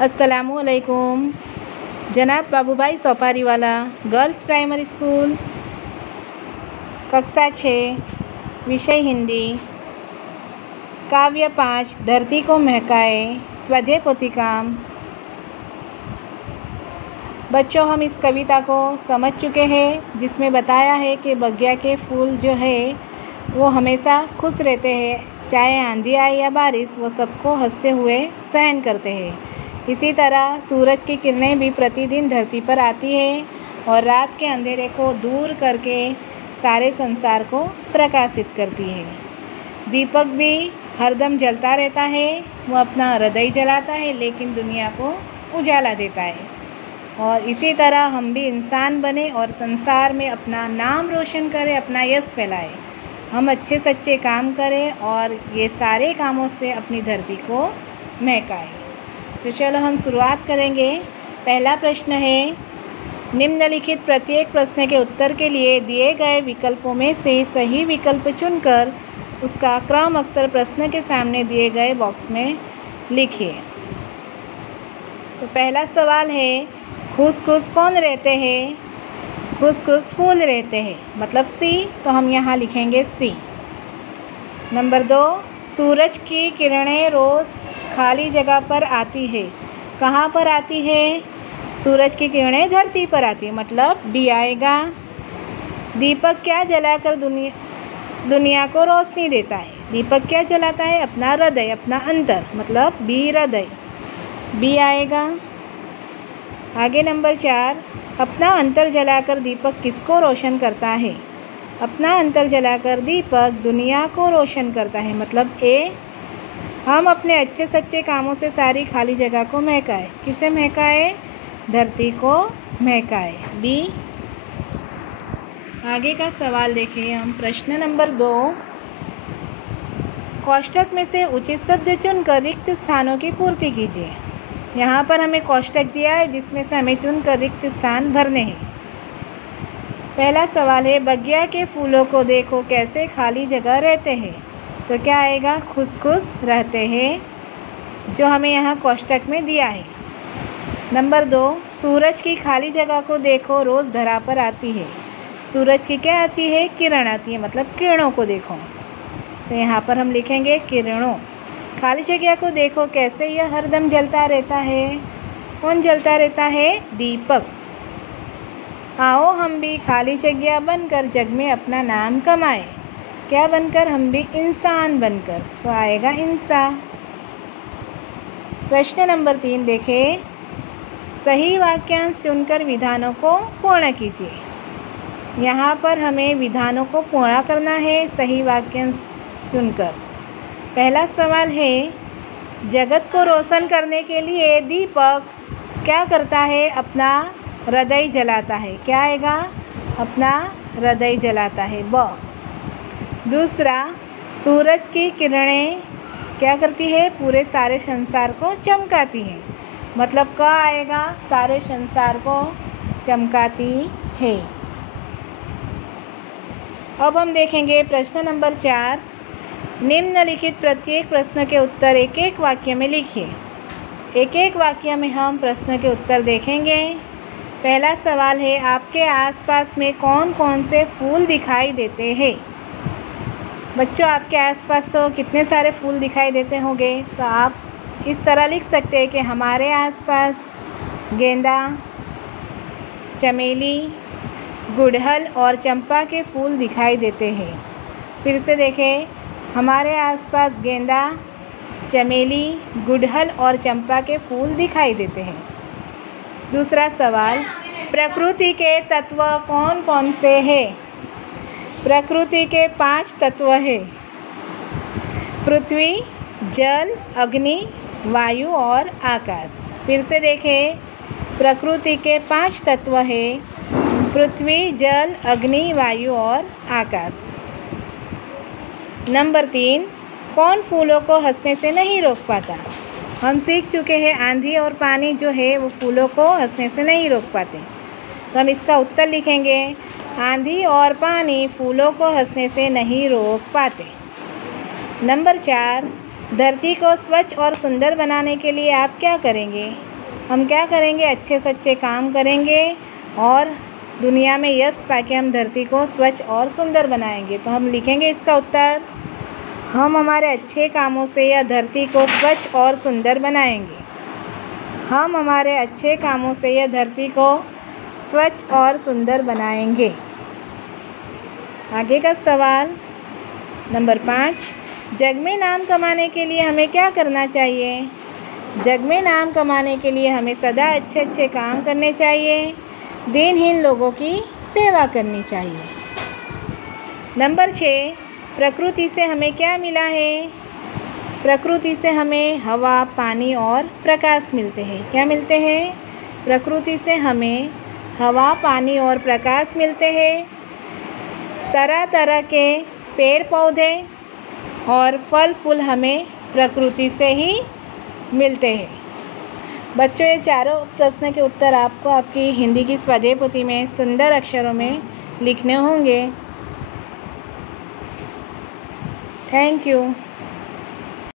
अस्सलामुअलैकुम। जनाब Babubhai सोपारीवाला girls primary school, कक्षा 6, विषय हिंदी, काव्य 5, धरती को महकाए, स्वाध्याय पोथी काम। बच्चों, हम इस कविता को समझ चुके हैं जिसमें बताया है कि बगिया के फूल जो है वो हमेशा खुश रहते हैं, चाहे आंधी आए या बारिश, वो सबको हंसते हुए सहन करते हैं। इसी तरह सूरज की किरणें भी प्रतिदिन धरती पर आती है और रात के अंधेरे को दूर करके सारे संसार को प्रकाशित करती है। दीपक भी हरदम जलता रहता है, वो अपना हृदय जलाता है लेकिन दुनिया को उजाला देता है। और इसी तरह हम भी इंसान बने और संसार में अपना नाम रोशन करें, अपना यश फैलाएं। हम अच्छे सच्चे काम करें और ये सारे कामों से अपनी धरती को महकाएं। तो चलो हम शुरुआत करेंगे। पहला प्रश्न है, निम्नलिखित प्रत्येक प्रश्न के उत्तर के लिए दिए गए विकल्पों में से सही विकल्प चुनकर उसका क्रम अक्षर प्रश्न के सामने दिए गए बॉक्स में लिखिए। तो पहला सवाल है, खुश खुश कौन रहते हैं? खुश खुश फूल रहते हैं, मतलब सी, तो हम यहाँ लिखेंगे सी। नंबर 2, सूरज की किरणें रोज़ खाली जगह पर आती है। कहाँ पर आती है? सूरज की किरणें धरती पर आती है, मतलब डी आएगा। दीपक क्या जलाकर दुनिया को रोशनी देता है? दीपक क्या जलाता है? अपना हृदय, अपना अंतर, मतलब बी हृदय, बी आएगा। आगे नंबर 4, अपना अंतर जलाकर दीपक किसको रोशन करता है? अपना अंतर जलाकर दीपक दुनिया को रोशन करता है, मतलब ए। हम अपने अच्छे सच्चे कामों से सारी खाली जगह को महकाए। किसे महकाए? धरती को महकाए, बी। आगे का सवाल देखिए हम। प्रश्न नंबर 2, कोष्ठक में से उचित शब्द चुनकर रिक्त स्थानों की पूर्ति कीजिए। यहाँ पर हमें कोष्ठक दिया है जिसमें से हमें चुनकर रिक्त स्थान भरने हैं। पहला सवाल है, बगिया के फूलों को देखो कैसे खाली जगह रहते हैं। तो क्या आएगा? खुश खुश रहते हैं, जो हमें यहाँ कोष्ठक में दिया है। नंबर 2, सूरज की खाली जगह को देखो रोज़ धरा पर आती है। सूरज की क्या आती है? किरण आती है, मतलब किरणों को देखो, तो यहाँ पर हम लिखेंगे किरणों। खाली जगह को देखो कैसे यह हरदम जलता रहता है। कौन जलता रहता है? दीपक। आओ हम भी खाली जगह बनकर जग में अपना नाम कमाएं। क्या बनकर? हम भी इंसान बनकर, तो आएगा इंसा। प्रश्न नंबर 3 देखें, सही वाक्यांश चुनकर विधानों को पूर्ण कीजिए। यहाँ पर हमें विधानों को पूर्ण करना है सही वाक्यांश चुनकर। पहला सवाल है, जगत को रोशन करने के लिए दीपक क्या करता है? अपना हृदय जलाता है। क्या आएगा? अपना हृदय जलाता है, ब। दूसरा, सूरज की किरणें क्या करती है? पूरे सारे संसार को चमकाती है, मतलब क आएगा, सारे संसार को चमकाती है। अब हम देखेंगे प्रश्न नंबर 4, निम्नलिखित प्रत्येक प्रश्न के उत्तर एक एक वाक्य में लिखिए। एक एक वाक्य में हम प्रश्न के उत्तर देखेंगे। पहला सवाल है, आपके आसपास में कौन कौन से फूल दिखाई देते हैं? बच्चों, आपके आसपास तो कितने सारे फूल दिखाई देते होंगे, तो आप इस तरह लिख सकते हैं कि हमारे आसपास गेंदा, चमेली, गुड़हल और चंपा के फूल दिखाई देते हैं। फिर से देखें, हमारे आसपास गेंदा, चमेली, गुड़हल और चंपा के फूल दिखाई देते हैं। दूसरा सवाल, प्रकृति के तत्व कौन कौन से हैं? प्रकृति के 5 तत्व हैं, पृथ्वी, जल, अग्नि, वायु और आकाश। फिर से देखें, प्रकृति के 5 तत्व हैं, पृथ्वी, जल, अग्नि, वायु और आकाश। नंबर 3, कौन फूलों को हंसने से नहीं रोक पाता? हम सीख चुके हैं आंधी और पानी जो है वो फूलों को हंसने से नहीं रोक पाते, तो हम इसका उत्तर लिखेंगे, आंधी और पानी फूलों को हंसने से नहीं रोक पाते। नंबर 4, धरती को स्वच्छ और सुंदर बनाने के लिए आप क्या करेंगे? हम क्या करेंगे? अच्छे से अच्छे काम करेंगे और दुनिया में यश पाके हम धरती को स्वच्छ और सुंदर बनाएंगे। तो हम लिखेंगे इसका उत्तर, हम हमारे अच्छे कामों से यह धरती को स्वच्छ और सुंदर बनाएंगे। हम हमारे अच्छे कामों से यह धरती को स्वच्छ और सुंदर बनाएंगे। आगे का सवाल नंबर 5, जग में नाम कमाने के लिए हमें क्या करना चाहिए? जग में नाम कमाने के लिए हमें सदा अच्छे अच्छे काम करने चाहिए, दीनहीन लोगों की सेवा करनी चाहिए। नंबर 6, प्रकृति से हमें क्या मिला है? प्रकृति से हमें हवा, पानी और प्रकाश मिलते हैं। क्या मिलते हैं? प्रकृति से हमें हवा, पानी और प्रकाश मिलते हैं। तरह तरह के पेड़ पौधे और फल फूल हमें प्रकृति से ही मिलते हैं। बच्चों, ये चारों प्रश्न के उत्तर आपको आपकी हिंदी की स्वाध्याय पोथी में सुंदर अक्षरों में लिखने होंगे। Thank you.